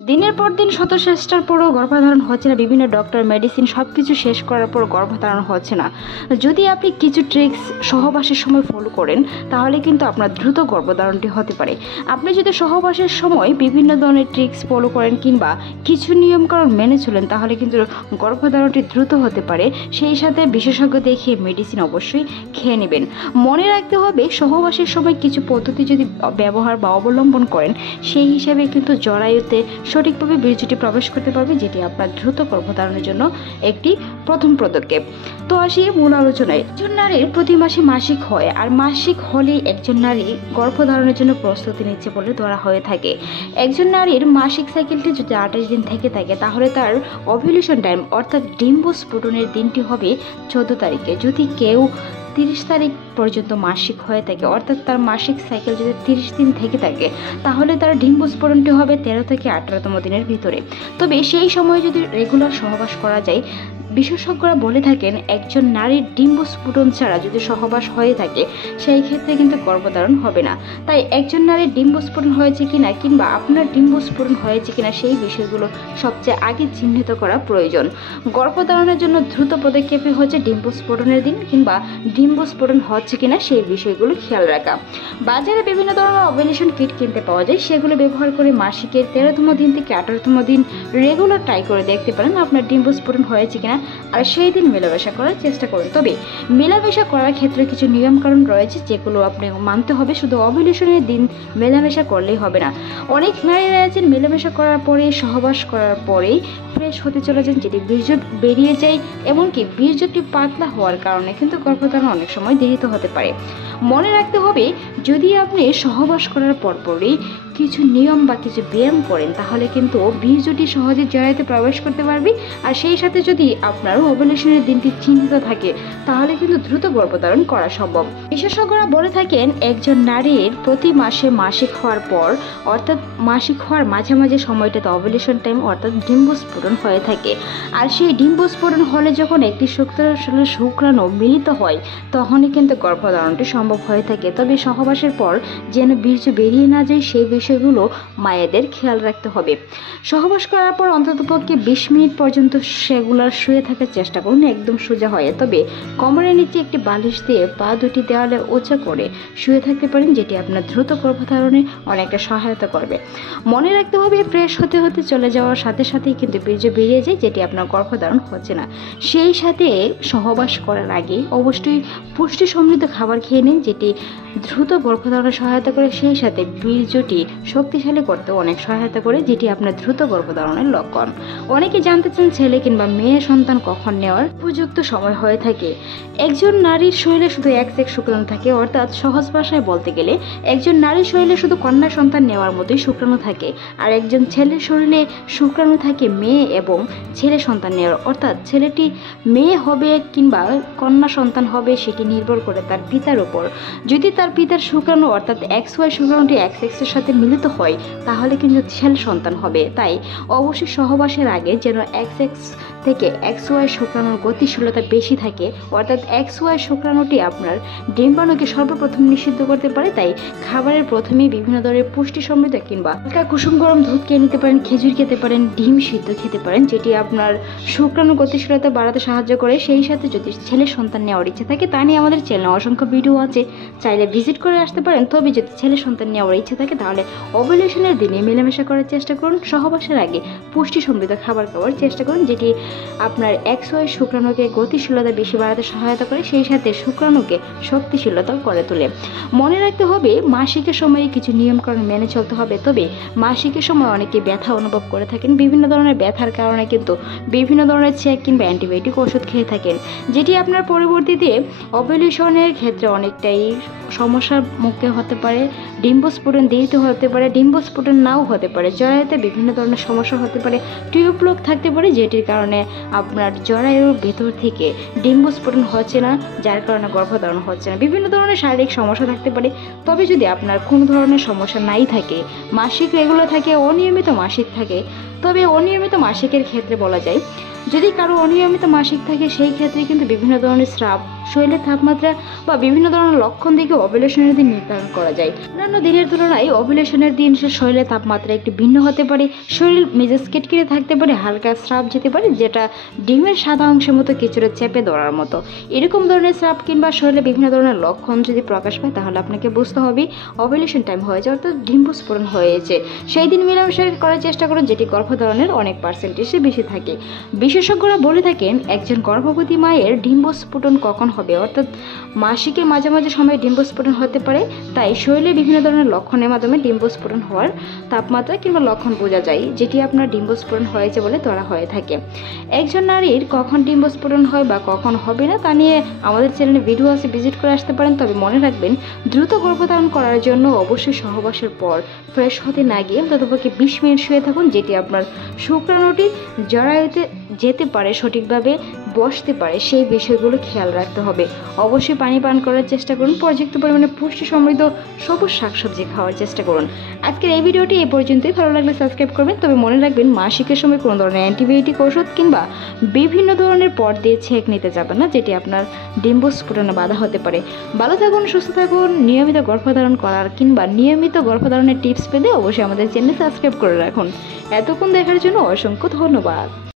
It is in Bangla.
দিনের পর দিন শত চেষ্টার পরও গর্ভধারণ হচ্ছে না। বিভিন্ন ডক্টর মেডিসিন সব কিছু শেষ করার পর গর্ভধারণ হচ্ছে না। যদি আপনি কিছু ট্রিক্স সহবাসের সময় ফলো করেন তাহলে কিন্তু আপনার দ্রুত গর্ভধারণটি হতে পারে। আপনি যদি সহবাসের সময় বিভিন্ন ধরনের ট্রিক্স ফলো করেন কিংবা কিছু নিয়মকানুন মেনে চলেন তাহলে কিন্তু গর্ভধারণটি দ্রুত হতে পারে। সেই সাথে বিশেষজ্ঞ দেখিয়ে মেডিসিন অবশ্যই খেয়ে নেবেন। মনে রাখতে হবে সহবাসের সময় কিছু পদ্ধতি যদি ব্যবহার বা অবলম্বন করেন সেই হিসাবে কিন্তু জরায়ুতে সঠিকভাবে বীর্যটি প্রবেশ করতে পারবে, যেটি আপনার দ্রুত গর্ভধারণের জন্য একটি প্রথম পদক্ষেপ। তো আসি মূল আলোচনায়। একজন নারীর প্রতি মাসে মাসিক হয়, আর মাসিক হলে একজন নারী গর্ভধারণের জন্য প্রস্তুতি নিচ্ছে বলে ধরা হয়ে থাকে। একজন নারীর মাসিক সাইকেলটি যদি 28 দিন থেকে থাকে তাহলে তার ওভুলেশন টাইম অর্থাৎ ডিম্বস্ফোটনের দিনটি হবে 14 তারিখে। যদি কেউ 30 তারিখ পর্যন্ত মাসিক হয়ে থাকে অর্থাৎ তার মাসিক সাইকেল যদি 30 দিন থেকে থাকে তাহলে তার ডিম্বস্ফোটনটি হবে 13 থেকে 18তম দিনের ভিতরে। তবে সেই সময় যদি রেগুলার সহবাস করা যায়, বিশেষজ্ঞরা বলে থাকেন একজন নারীর ডিম্বস্ফোটন ছাড়া যদি সহবাস হয়ে থাকে সেই ক্ষেত্রে কিন্তু গর্ভধারণ হবে না। তাই একজন নারীর ডিম্বস্ফোটন হয়েছে কিনা কিংবা আপনার ডিম্বস্ফোটন হয়েছে কিনা সেই বিষয়গুলো সবচেয়ে আগে চিহ্নিত করা প্রয়োজন। গর্ভধারণের জন্য দ্রুত পদক্ষেপই হচ্ছে ডিম্বস্ফোটনের দিন কিংবা ডিম্বস্ফোটন হচ্ছে কিনা সেই বিষয়গুলো খেয়াল রাখা। বাজারে বিভিন্ন ধরনের ওভুলেশন কিট কিনতে পাওয়া যায়, সেগুলো ব্যবহার করে মাসিকের 13তম দিন থেকে 18তম দিন রেগুলার ট্রাই করে দেখতে পারেন আপনার ডিম্বস্ফোটন হয়েছে কিনা, আর সেই দিন মেলামেশা করার চেষ্টা করুন। তবে মেলামেশা করার ক্ষেত্রে কিছু নিয়মকানুন রয়েছে যেগুলো আপনি মানতে হবে। শুধু ওভুলেশনের দিন মেলামেশা করলেই হবে না। অনেক নারীরা আছেন মেলামেশা করার পরে সহবাস করার পরেই ফ্রেশ হতে চলে যান, যেটি বীর্য বেরিয়ে যায়। এমনকি বীর্যটি পাতলা হওয়ার কারণে কিন্তু গর্ভধারণ অনেক সময় দেরিতে হতে পারে। মনে রাখতে হবে যদি আপনি সহবাস করার পরপরই কিছু নিয়ম বা কিছু ব্যায়াম করেন তাহলে কিন্তু বীর্যটি সহজে জরায়ুতে প্রবেশ করতে পারবে। আর সেই সাথে যদি আপনার ওভুলেশনের দিনটি চিহ্নিত থাকে তাহলে কিন্তু দ্রুত গর্ভধারণ করা সম্ভব। বিশেষজ্ঞরা বলে থাকেন একজন নারীর প্রতি মাসে মাসিক হওয়ার পর অর্থাৎ মাসিক হওয়ার মাঝামাঝি সময়টাতে ওভুলেশন টাইম অর্থাৎ ডিম্বস্ফোটন হয়ে থাকে। আর সেই ডিম্বস্ফোটন হলে যখন একটি শুক্রাণু মিলিত হয় তখনই কিন্তু গর্ভধারণটি সম্ভব হয়ে থাকে। তবে সহবাসের পর যেন বীর্য বেরিয়ে না যায় সেই বিষয়গুলো মায়েদের খেয়াল রাখতে হবে। সহবাস করার পর অন্ততপক্ষে 20 মিনিট পর্যন্ত রেগুলার শুয়ে থাকার চেষ্টা করুন একদম সোজা হয়ে। তবে কোমরের নিচে একটি বালিশ দিয়ে পা দুটি দেওয়ালে উঁচু করে শুয়ে থাকতে পারেন, যেটি আপনার দ্রুত গর্ভধারণে অনেকটা সহায়তা করবে। মনে রাখতে হবে ফ্রেশ হতে হতে চলে যাওয়ার সাথে সাথেই কিন্তু বীর্য বেরিয়ে যায়, যেটি আপনার গর্ভধারণ হচ্ছে না। সেই সাথে সহবাস করার আগে অবশ্যই পুষ্টি সমৃদ্ধ খাবার খেয়ে নিন, যেটি দ্রুত গর্ভধারণে সহায়তা করে। সেই সাথে বীর্যটি শক্তিশালী করতে অনেক সহায়তা করে, যেটি আপনার দ্রুত গর্ভধারণের লক্ষণ। অনেকে জানতে চান ছেলে কিংবা মেয়ে সন্তান কখন নেওয়ার উপযুক্ত সময় হয়ে থাকে। একজন নারীর শরীরে শুধু এক সেক্স শুক্রাণু থাকে, অর্থাৎ সহজ ভাষায় বলতে গেলে একজন নারীর শরীরে শুধু কন্যা সন্তান নেওয়ার মতোই শুক্রাণু থাকে। আর একজন ছেলের শরীরে শুক্রাণু থাকে মেয়ে এবং ছেলে সন্তান নেওয়ার, অর্থাৎ ছেলেটি মেয়ে হবে কিংবা কন্যা সন্তান হবে সেটি নির্ভর করে তার পিতার উপর। যদি তার পিতার শুক্রাণু অর্থাৎ XY শুক্রাণুটি এক সেক্সের সাথে মিলিত হয় তাহলে কিন্তু ছেলে সন্তান হবে। তাই অবশ্যই সহবাসের আগে যেন XX থেকে XY শুক্রাণুর গতিশীলতা বেশি থাকে, অর্থাৎ XY শুক্রাণুটি আপনার ডিম্বাণুকে সর্বপ্রথম নিষিদ্ধ করতে পারে। তাই খাবারের প্রথমেই বিভিন্ন ধরনের পুষ্টি সমৃদ্ধ কিংবা হালকা কুসুম গরম দুধ খেয়ে নিতে পারেন, খেজুর খেতে পারেন, ডিম সিদ্ধ খেতে পারেন, যেটি আপনার শুক্রাণু গতিশীলতা বাড়াতে সাহায্য করে। সেই সাথে যদি ছেলে সন্তান নেওয়ার ইচ্ছা থাকে তা নিয়ে আমাদের চ্যানেলে অসংখ্য ভিডিও আছে, চাইলে ভিজিট করে আসতে পারেন। তবে যদি ছেলে সন্তান নেওয়ার ইচ্ছা থাকে তাহলে ওভুলেশনের দিনে মেলামেশা করার চেষ্টা করুন, সহবাসের আগে পুষ্টি সমৃদ্ধ খাবার খাওয়ার চেষ্টা করুন, যেটি আপনার XY শুক্রাণুকে গতিশীলতা বেশি বাড়াতে সহায়তা করে, সেই সাথে শুক্রাণুকে শক্তিশীলতা করে তোলে। মনে রাখতে হবে মাসিকের সময়ে কিছু নিয়মকানুন মেনে চলতে হবে। তবে মাসিকের সময় অনেকে ব্যথা অনুভব করে থাকেন, বিভিন্ন ধরনের ব্যথার কারণে কিন্তু বিভিন্ন ধরনের চেক কিংবা অ্যান্টিবায়োটিক ওষুধ খেয়ে থাকেন, যেটি আপনার পরবর্তীতে ওভুলেশনের ক্ষেত্রে অনেকটাই সমস্যার মুখে হতে পারে। ডিম্বস্ফোটন দেরিতে হতে পারে, ডিম্বস্ফোটন নাও হতে পারে, জরায়ুতে বিভিন্ন ধরনের সমস্যা হতে পারে, টিউব ব্লক থাকতে পারে, যেটির কারণে আপনার জরায়ুর ভেতর থেকে ডিম্বস্ফোটন হচ্ছে না, যার কারণে গর্ভধারণ হচ্ছে না। বিভিন্ন ধরনের শারীরিক সমস্যা থাকতে পারে। তবে যদি আপনার কোনো ধরনের সমস্যা নাই থাকে, মাসিক রেগুলার থাকে, অনিয়মিত মাসিক থাকে, তবে অনিয়মিত মাসিকের ক্ষেত্রে বলা যায়, যদি কারো অনিয়মিত মাসিক থাকে সেই ক্ষেত্রে কিন্তু বিভিন্ন ধরনের স্রাব, শরীরের তাপমাত্রা বা বিভিন্ন ধরনের লক্ষণ থেকে ওভুলেশনের দিন নির্ধারণ করা যায়। অন্যান্য দিনের তুলনায় ওভুলেশনের দিন শরীরের তাপমাত্রা একটু ভিন্ন হতে পারে, শরীর মেজাজ কেটকেটে থাকতে পারে, হালকা স্রাব যেতে পারে যেটা ডিমের সাদা অংশের মতো কিছুটা চেপে ধরার মতো। এরকম ধরনের স্রাব কিংবা শরীরে বিভিন্ন ধরনের লক্ষণ যদি প্রকাশ পায় তাহলে আপনাকে বুঝতে হবে ওভুলেশন টাইম হয়েছে, অর্থাৎ ডিম্বস্ফোরণ হয়েছে। সেই দিন মেলামেশা করার চেষ্টা করুন, যেটি গর্ভধারণের অনেক পার্সেন্টেজে বেশি থাকে। বিশেষজ্ঞরা বলে থাকেন একজন গর্ভবতী মায়ের ডিম্বস্ফোটন কখন হবে, অর্থাৎ মাসিকের মাঝামাঝি সময়ে ডিম্বস্ফোটন হতে পারে। তাই শরীরে বিভিন্ন ধরনের লক্ষণের মাধ্যমে ডিম্বস্ফোটন হওয়ার তাপমাত্রা কিংবা লক্ষণ বোঝা যায়, যেটি আপনার ডিম্বস্ফোটন হয়েছে বলে ধরা হয়ে থাকে। একজন নারীর কখন ডিম্বস্ফোটন হয় বা কখন হবে না তা নিয়ে আমাদের চ্যানেলে ভিডিও আছে, ভিজিট করে আসতে পারেন। তবে মনে রাখবেন, দ্রুত গর্ভধারণ করার জন্য অবশ্যই সহবাসের পর ফ্রেশ হতে না গিয়ে অন্ততপক্ষে 20 মিনিট শুয়ে থাকুন, যেটি আপনার শুক্রাণুটি জরায়ুতে যেতে পারে, সঠিকভাবে বসতে পারে, সেই বিষয়গুলো খেয়াল রাখতে হবে। অবশ্যই পানি পান করার চেষ্টা করুন, পর্যাপ্ত পরিমাণে পুষ্টি সমৃদ্ধ সবুজ শাকসবজি খাওয়ার চেষ্টা করুন। আজকের এই ভিডিওটি এই পর্যন্তই। ভালো লাগলে সাবস্ক্রাইব করবেন। তবে মনে রাখবেন, মাসিকের সময় কোনো ধরনের অ্যান্টিবায়োটিক ওষুধ কিংবা বিভিন্ন ধরনের পট দিয়ে ছেঁক নিতে যাবেন না, যেটি আপনার ডিম্বস্ফোটনে বাধা হতে পারে। ভালো থাকুন, সুস্থ থাকুন। নিয়মিত গর্ভধারণ করার কিংবা নিয়মিত গর্ভধারণের টিপস পেতে অবশ্যই আমাদের চ্যানেল সাবস্ক্রাইব করে রাখুন। এতক্ষণ দেখার জন্য অসংখ্য ধন্যবাদ।